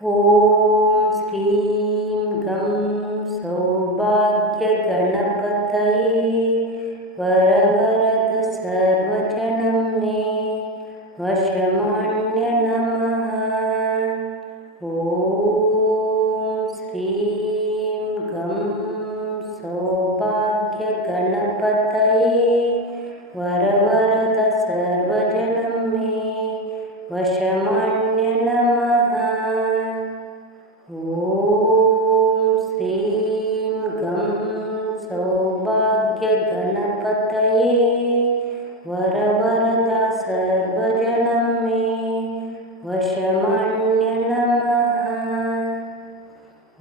ॐ श्रीं गं सौभाग्यगणपतये वरवरद सर्वजनं मे वशमान्य नमः। ॐ श्रीं गं सौभाग्यगणपतये वरवरद सर्वजनं मे वशमान्य नमः। ॐ श्रीं गं सौभाग्यगणपतये वरवरद सर्वजनं मे वशमान्य नमः।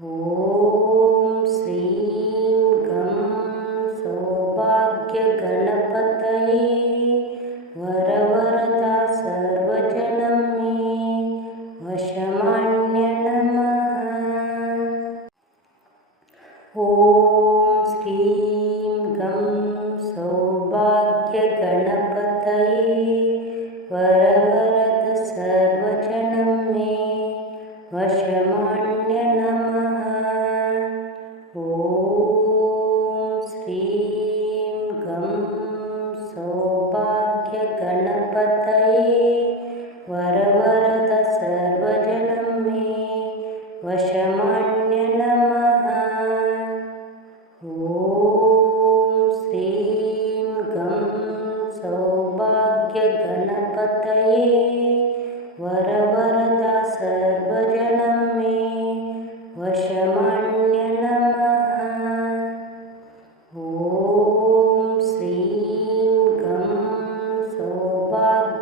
ॐ श्रीं गं सौभाग्यगणपतये वरवरद सर्वजनं मे वशमान्य नमः। ॐ श्रीं गं सौभाग्यगणपतये वरवरद सर्वजनं मे वशमान्य नमः। ॐ श्रीं गं सौभाग्यगणपतये वरवरद सर्वजनं मे वशमान्य नमः। ॐ श्रीं गं सौभाग्यगणपतये वरवरद सर्वजनं मे वशमान्य नमः। ॐ श्रीं गं सौभाग्यगणपतये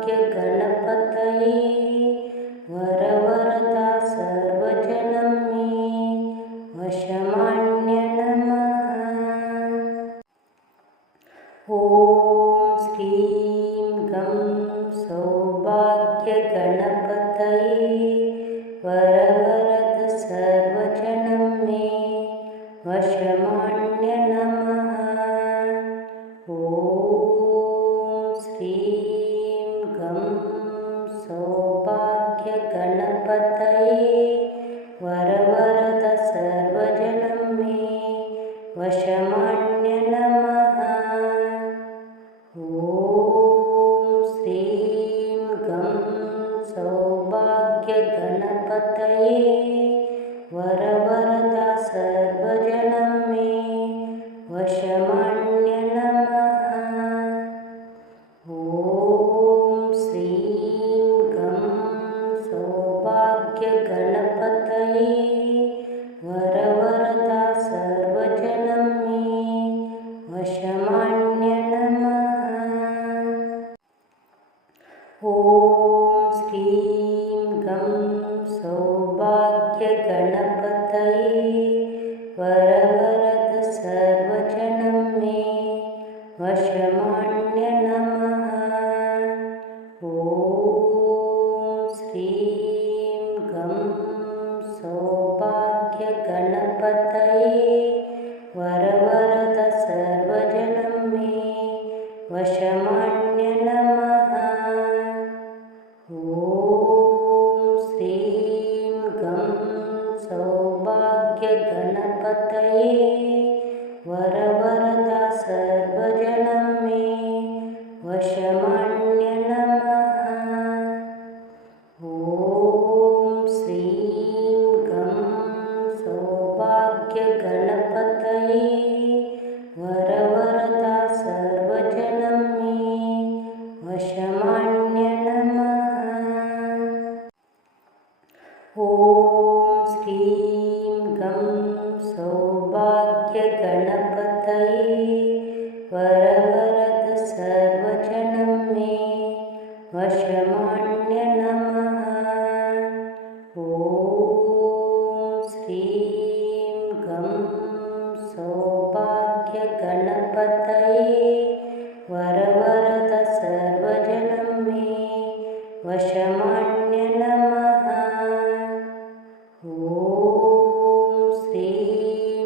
वरवरद सर्वजनं मे वशमान्य नमः। ॐ श्रीं गं सौभाग्यगणपतये वरवरद सर्वजनं मे वशमान्य नमः। ॐ श्रीं गं सौभाग्यगणपतये वरवरद सर्वजनं मे वशमान्य नमः। ॐ श्रीं गं सौभाग्यगणपतये वरवरद सर्वजनं मे वशमान्य नमः। ॐ श्रीं गं सौभाग्यगणपतये वरवरद सर्वजनं मे वशमान्य नमः। ॐ श्रीं गं सौभाग्यगणपतये वरवरद सर्वजनं मे वशमान्य नमः। ॐ श्रीं गं सौभाग्यगणपतये वरवरद सर्वजनं मे वशमान्य नमः। ॐ श्रीं गं सौभाग्यगणपतये वरवरद सर्वजनं मे वशमान्य नमः। ॐ श्रीं गं सौभाग्यगणपतये वरवरद सर्वजनं मे वशमान्य नमः। ॐ श्रीं गं सौभाग्यगणपतये वरवरद सर्वजनं मे वशमान्य नमः। ॐ श्रीं गं सौभाग्यगणपतये वरवरद सर्वजनं मे वशमान्य नमः। ॐ श्रीं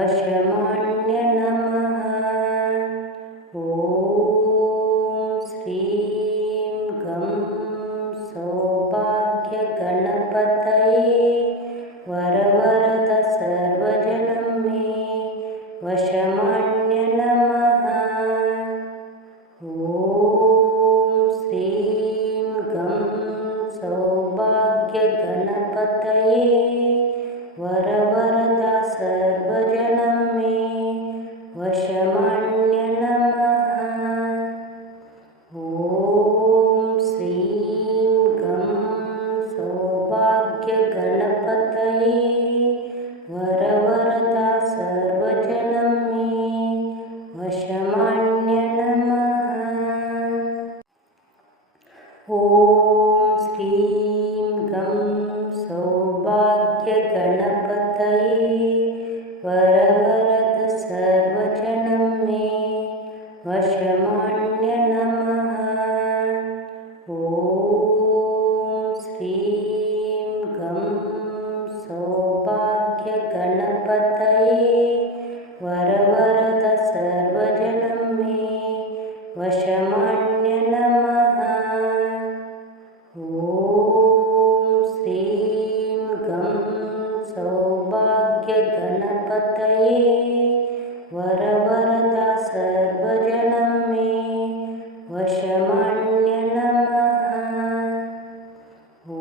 वशमान्य नमः। ॐ श्रीं गं सौभाग्यगणपतये वरवरद सर्वजनं मे वशमान्य नमः। ॐ श्रीं गं सौभाग्यगणपतये वरवरद सर्वजनं मे वशमान्य नमः। ॐ श्रीं गं सौभाग्यगणपतये वरवरद सर्वजनं मे वशमान्य नमः। ॐ श्रीं गं सौभाग्यगणपतये वरवरद सर्वजनं मे वशमान्य नमः। ॐ श्रीं गं सौभाग्यगणपतये वरवरद सर्वजनं मे वशमान्य नमः। ॐ श्रीं गं सौभाग्यगणपतये वरवरद सर्वजनं मे वशमान्य नमः। ॐ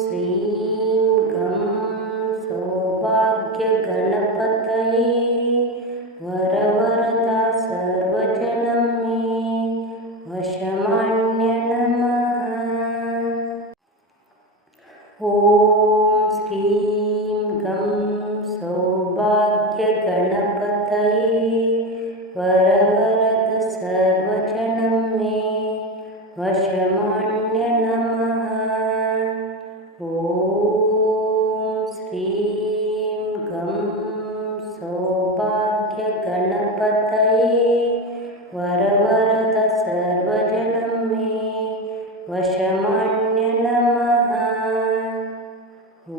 श्रीं गं सौभाग्यगणपतये वरवरद सर्वजनं मे वशमान्य नमः। ॐ श्रीं गं सौभाग्यगणपतये वरवरद सर्वजनं मे वशमान्य नमः। ॐ श्रीं गं सौभाग्यगणपतये वरवरद सर्वजनं मे वशमान्य नमः। ॐ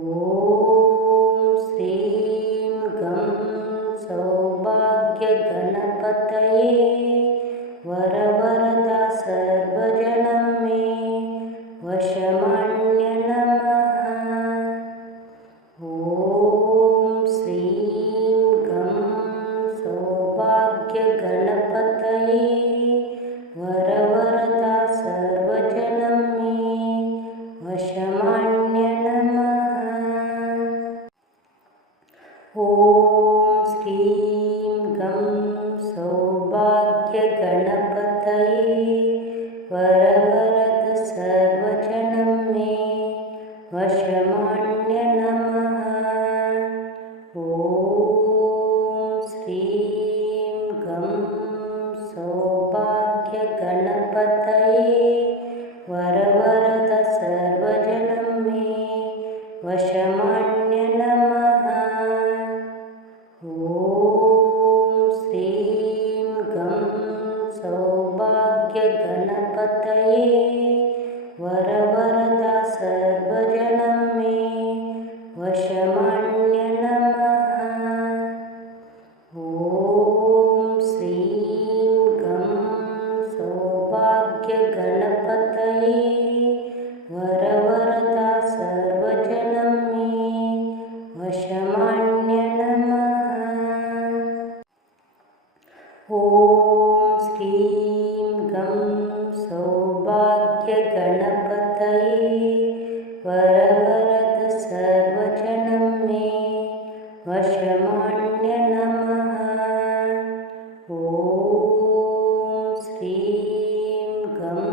श्रीं गं सौभाग्यगणपतये वरवरद सर्वजनं मे वशमान्य नमः। ॐ श्रीं गं सौभाग्यगणपतये वरवरद सर्वजनं मे वशमान्य नमः। ॐ श्रीं गं सौभाग्यगणपतये वरवरद सर्वजनं मे वशमान्य नमः। ॐ श्रीं गं सौभाग्यगणपतये वरवरद सर्वजनं मे वशमान्य नमः। ॐ श्रीं गं सौभाग्यगणपतये वरवरद सर्वजनं मे वशमान्य नमः। ॐ श्रीं गं सौभाग्यगणपतये वरवरद सर्वजनं मे वशमान्य नमः। ॐ श्रीं गं सौभाग्यगणपतये वरवरद सर्वजनं मे वशमान्य नमः। ॐ श्रीं गं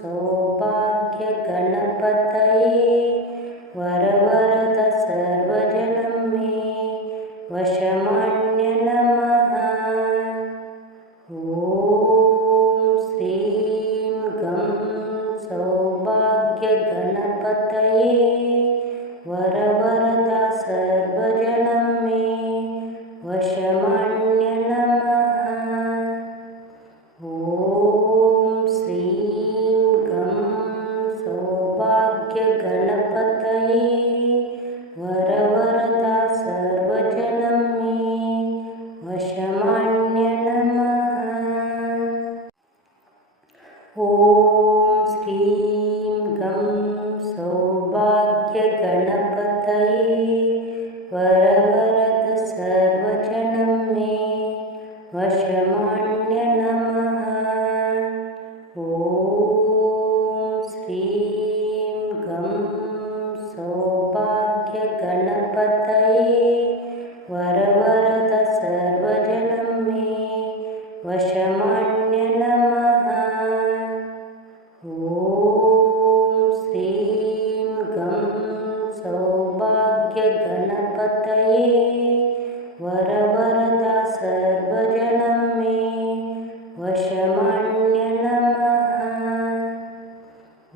सौभाग्यगणपतये वरवरद सर्वजनं मे वशमान्य नमः। ॐ श्रीं गं सौभाग्यगणपतये वरवरद सर्वजनं मे वशमान्य नमः। ॐ श्रीं गं सौभाग्यगणपतये वरवरद सर्वजनं वरवरदा सर्वजनं मे वशमान्य नमः।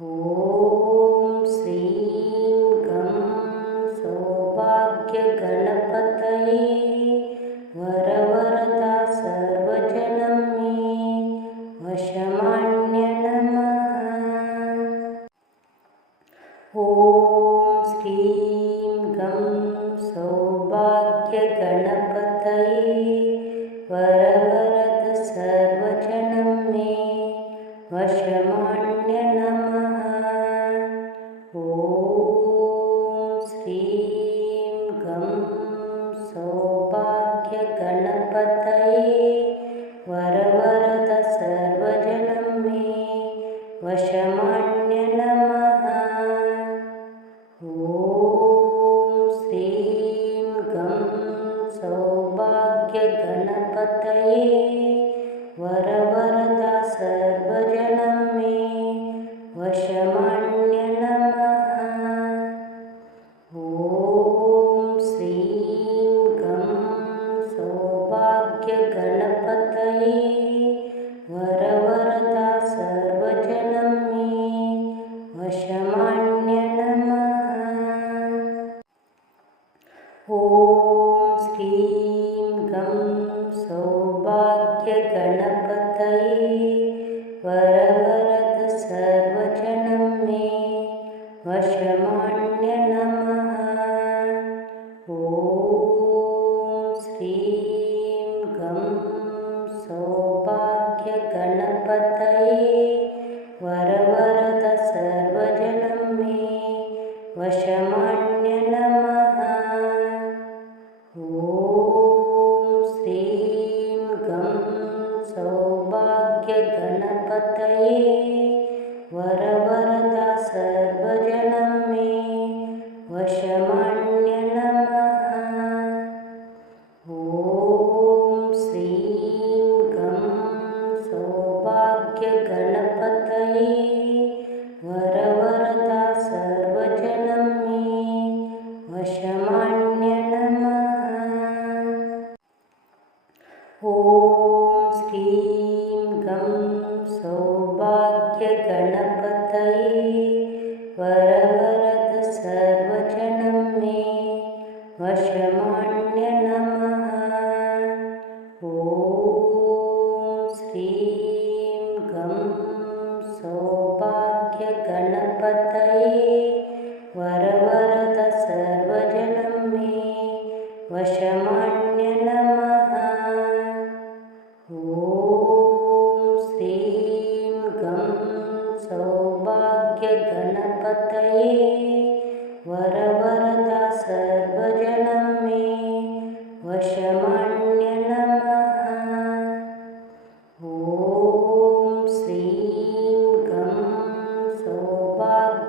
ॐ श्रीं गं सौभाग्यगणपतये वरवरदा सर्वजनं मे वशमान्य नमः। ॐ श्रीं गं सौभाग्यगणपतये वरवरद सर्वजनं मे वशमान्य नमः। ॐ श्रीं गं सौभाग्यगणपतये वरवरद सर्वजनं मे वशमान्य नमः। ॐ श्रीं गं सौभाग्यगणपतये वरवरदा सर्वजनं मे वशमान्य नमः। ॐ श्रीं गं सौभाग्यगणपतये वरवरदा सर्वजनं मे वशमान्य नमः। ॐ श्रीं गं सौभाग्यगणपतये वरवरद सर्वजनं मे वशमान्य नमः। ॐ श्रीं गं सौभाग्यगणपतये वरवरद सर्वजनं मे वशमान्य नमः। ॐ श्रीं गं सौभाग्यगणपतये वरवरदा सर्वजनं मे वशमान्य नमः। ॐ श्रीं गं सौभाग्यगणपतये वरवरदा सर्वजनं मे वशमान्य नमः। ॐ श्रीं गं सौभाग्यगणपतये वरवरद सर्वजनं मे वशमान्य नमः। ॐ श्रीं गं सौभाग्यगणपतये वरवरद सर्वजनं मे वशमान्य नमः। ॐ श्रीं गं सौभाग्यगणपतये वरवरदा सर्वजनं मे वशमान्य नमः। ॐ श्रीं गं सौभाग्यगणपतये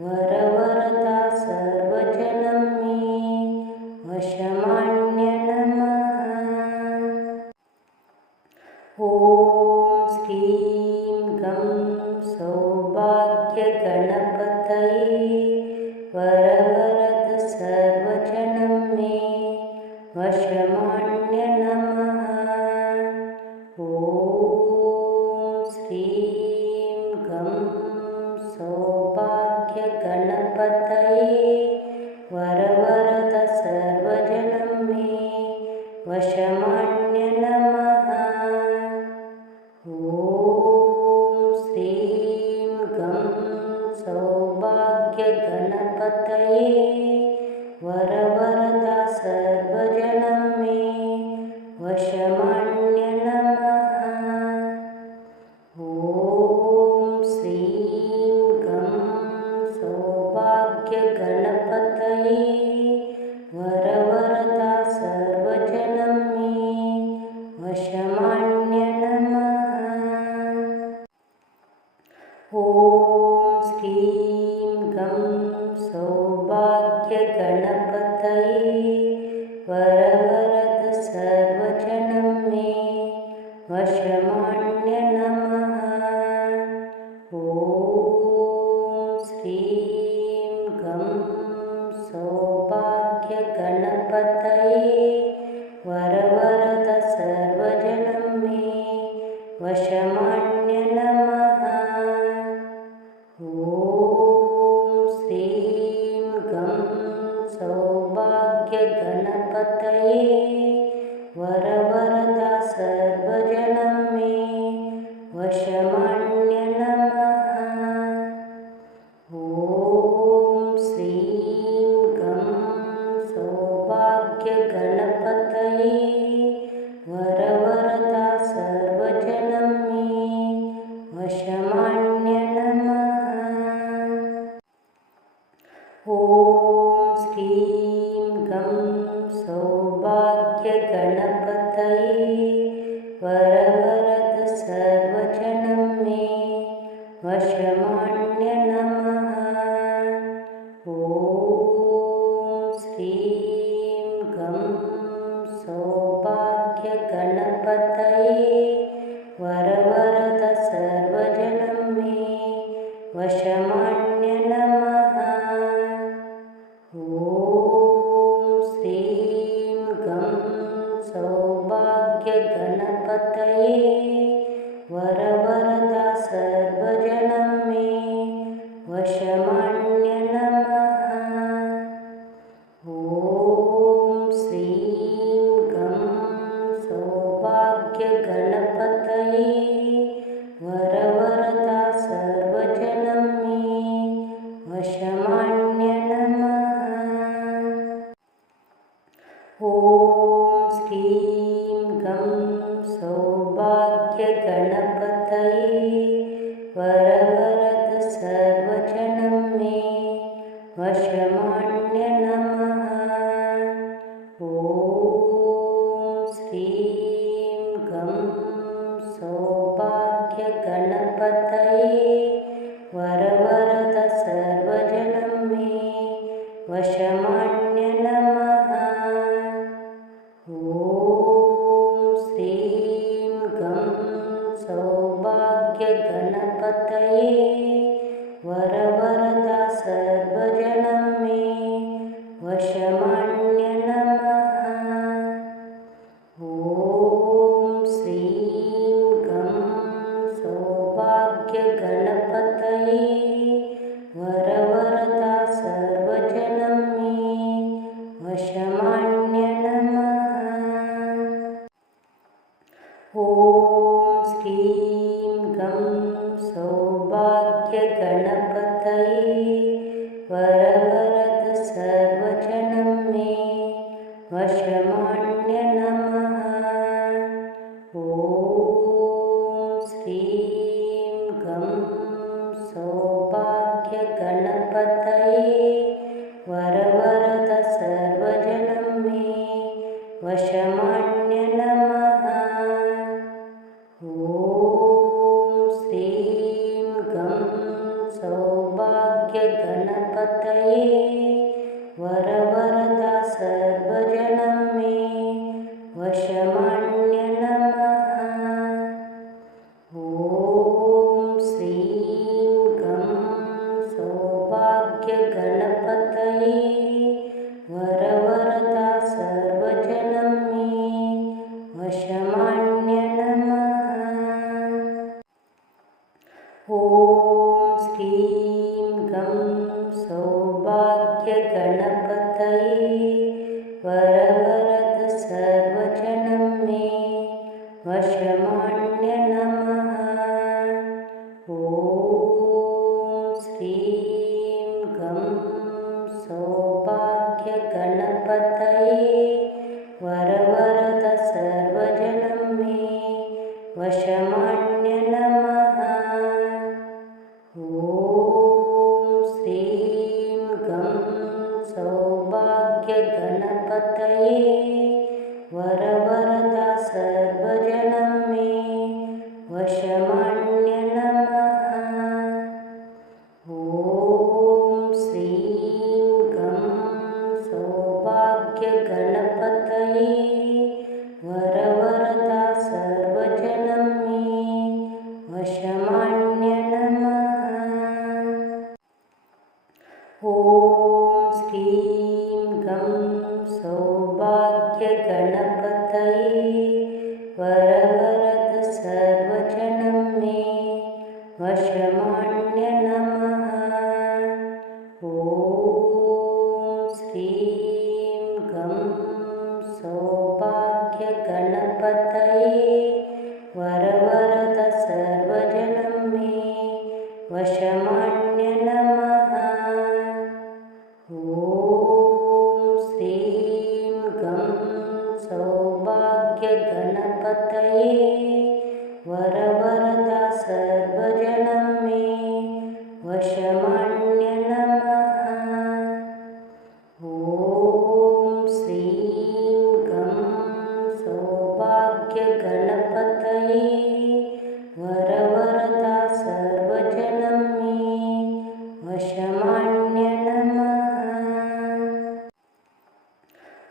वरवरदा सर्वजनं मे वशमान्य नमः। ॐ श्रीं गं सौभाग्यगणपतये वरवरद सर्वजनं मे वशमान्य नमः। ॐ श्रीं गं सौभाग्यगणपतये वरवरद सर्वजनं मे वशमान्य नमः। ॐ श्रीं गं सौभाग्यगणपतये वरवरदा सर्वजनं मे वशमान्य नमः। ॐ श्रीं गं सौभाग्यगणपतये वरवरदा सर्वजनं मे वशमान्य नमः। ॐ श्रीं गं सौभाग्यगणपतये वरवरद सर्वजनं मे वशमान्य नमः। ॐ श्रीं गं सौभाग्यगणपतये वरवरद सर्वजनं मे वशमान्य नमः। ॐ श्रीं गं सौभाग्यगणपतये वरवरद सर्वजनं मे वशमान्य नमः। ॐ श्रीं गं सौभाग्यगणपतये वरवरद सर्वजनं मे वशमान्य नमः। ॐ श्रीं गं सौभाग्यगणपतये वरवरद सर्वजनं मे वशमान्य नमः। ॐ श्रीं गं सौभाग्यगणपतये वरवरद सर्वजनं मे वशमान्य नमः। ॐ श्रीं गं सौभाग्यगणपतये वरवरद सर्वजनं मे वशमान्य नमः। ॐ श्रीं गं सौभाग्यगणपतये वरवरद सर्वजनं मे वशमान्य नमः। ॐ श्रीं गं सौभाग्यगणपतये वरवरद सर्वजनं मे वशमान्य नमः। ॐ श्रीं गं सौभाग्यगणपतये वरवरद सर्वजनं मे वशमान्य नमः। ॐ श्रीं गं सौभाग्यगणपतये वरवरद सर्वजनं मे वशमान्य नमः। ॐ श्रीं गं सौभाग्यगणपतये वरवरद सर्वजनं मे वशमान्य नमः। ॐ श्रीं गं सौभाग्यगणपतये वरवरद सर्वजनं मे वशमान्य नमः। ॐ श्रीं गं सौभाग्यगणपतये वरवरद सर्वजनं मे वशमान्य नमः। ॐ श्रीं गं सौभाग्यगणपतये वरवरद सर्वजनं मे वशमान्य नमः। ॐ श्रीं गं सौभाग्यगणपतये वरवरद सर्वजनं मे वशमान्य नमः। ॐ श्रीं गं सौभाग्यगणपतये वरवरद सर्वजनं मे वशमान्य नमः। ॐ श्रीं गं सौभाग्यगणपतये वरवरद सर्वजनं मे वशमान्य नमः। ॐ श्रीं गं सौभाग्यगणपतये वरवरद सर्वजनं मे वशमान्य नमः। ॐ श्रीं गं सौभाग्यगणपतये वरवरद सर्वजनं मे वशमान्य नमः। ॐ श्रीं गं गणपतये वरवरद सर्वजनं मे वशमान्य नमः। ॐ श्रीं गं सौभाग्यगणपतये वरवरद सर्वजनं मे वशमान्य नमः। ॐ श्रीं गं सौभाग्यगणपतये वरवरद सर्वजनं मे वशमान्य नमः। ॐ श्रीं गं सौभाग्यगणपतये वरवरद सर्वजनं मे वशमान्य नमः।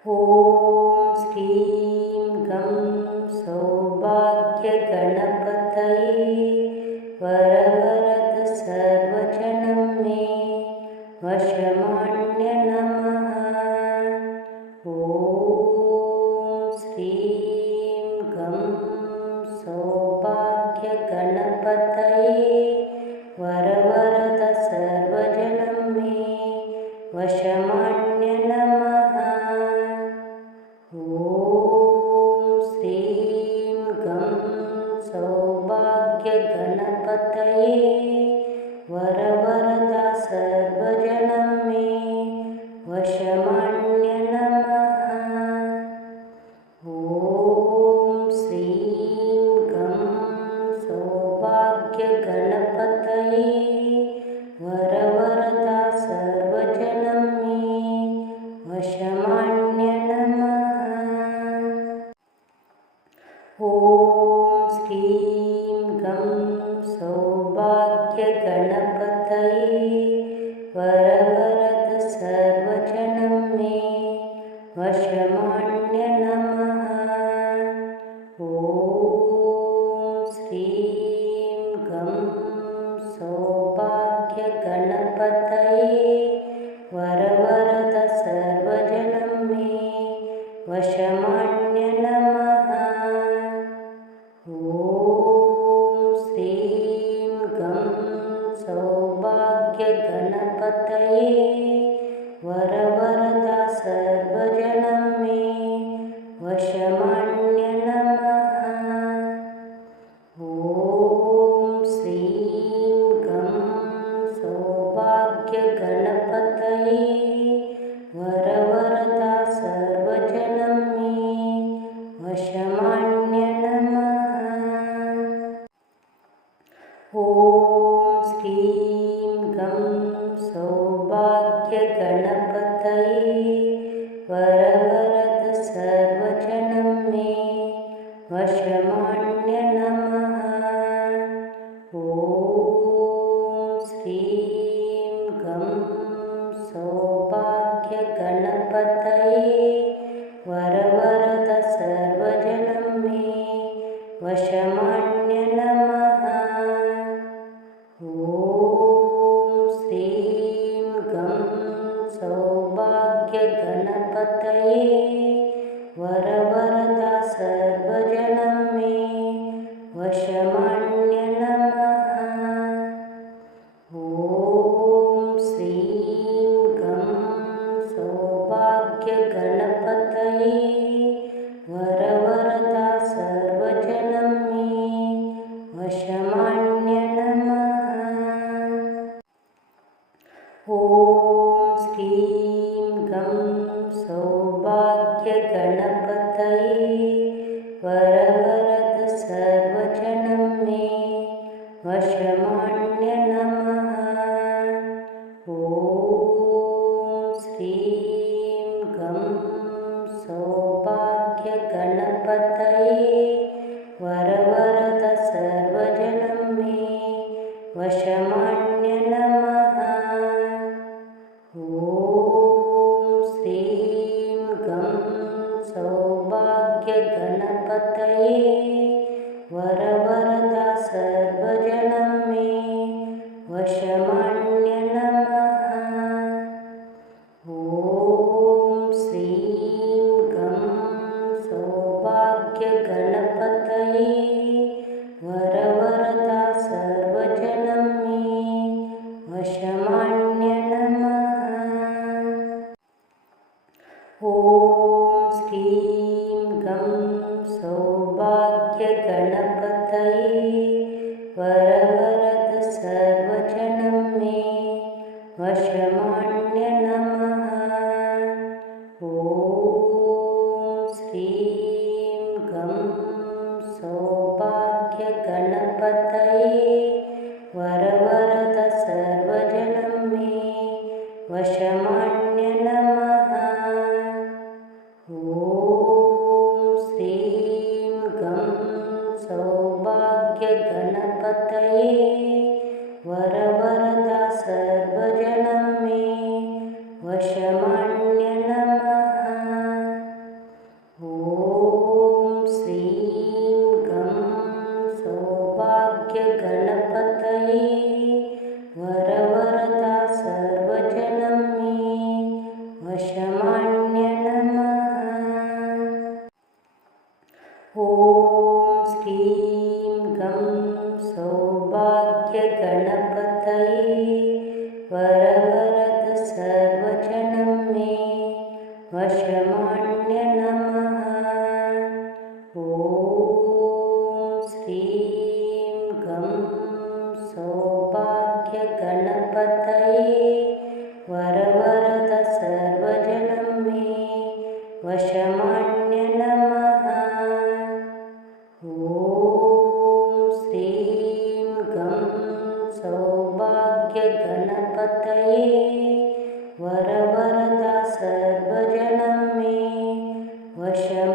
ॐ श्रीं गं सौभाग्यगणपतये वरवरद सर्वजनं मे वशमान्य नमः। ॐ श्रीं गं सौभाग्यगणपतये वरवरद सर्वजनं मे वशमान्य नमः। ॐ श्रीं गं सौभाग्यगणपतये वरवरद सर्वजनं मे वशमान्य नमः। ॐ श्रीं गं सौभाग्यगणपतये वरवरद सर्वजनं मे वशमान्य नमः। ॐ श्रीं गं सौभाग्यगणपतये वरवरद सर्वजनं मे वशमान्य नमः। ॐ श्रीं गं सौभाग्यगणपतये वरवरद सर्वजनं मे वशमान्य नमः। ॐ श्रीं गं सौभाग्यगणपतये वरवरद सर्वजनं मे वशमान्य नमः। ॐ श्रीं गं सौभाग्यगणपतये वरवरद सर्वजनं मे वशमान्य नमः। ॐ श्रीं गं सौभाग्यगणपतये वरवरद सर्वजनं मे वशमान्य नमः। ॐ श्रीं गं सौभाग्यगणपतये वरवरद सर्वजनं मे वशमान्य नमः। ॐ श्रीं गं सौभाग्यगणपतये वरवरद सर्वजनं मे वशमान्य नमः। ॐ श्रीं गं सौभाग्यगणपतये वरवरद सर्वजनं मे वशमान्य नमः। ॐ श्रीं गं सौभाग्यगणपतये वरवरद सर्वजनं मे वशमान्य नमः। ॐ श्रीं गं सौभाग्यगणपतये वरवरद सर्वजनं मे वशमान्य नमः। ॐ श्रीं गं सौभाग्यगणपतये वरवरद सर्वजनं मे वशमान्य नमः। ॐ श्रीं गं ॐ श्रीं गं सौभाग्यगणपतये वरवरद सर्वजनं मे वशमान्य नमः। ॐ श्रीं गं सौभाग्यगणपतये वरवरद सर्वजनं मे वशमान्य नमः। ॐ श्रीं गं सौभाग्यगणपतये वरवरद सर्वजनं मे वशमान्य नमः। ॐ श्रीं गं सौभाग्यगणपतये वरवरद सर्वजनं मे वशमान्य नमः। ॐ श्रीं गं सौभाग्यगणपतये वरवरद सर्वजनं मे वशमान्य नमः। ॐ श्रीं गं सौभाग्यगणपतये वरवरद सर्वजनं मे वशमान्य नमः। ॐ श्रीं गं सौभाग्यगणपतये वरवरद सर्वजनं मे वशमान्य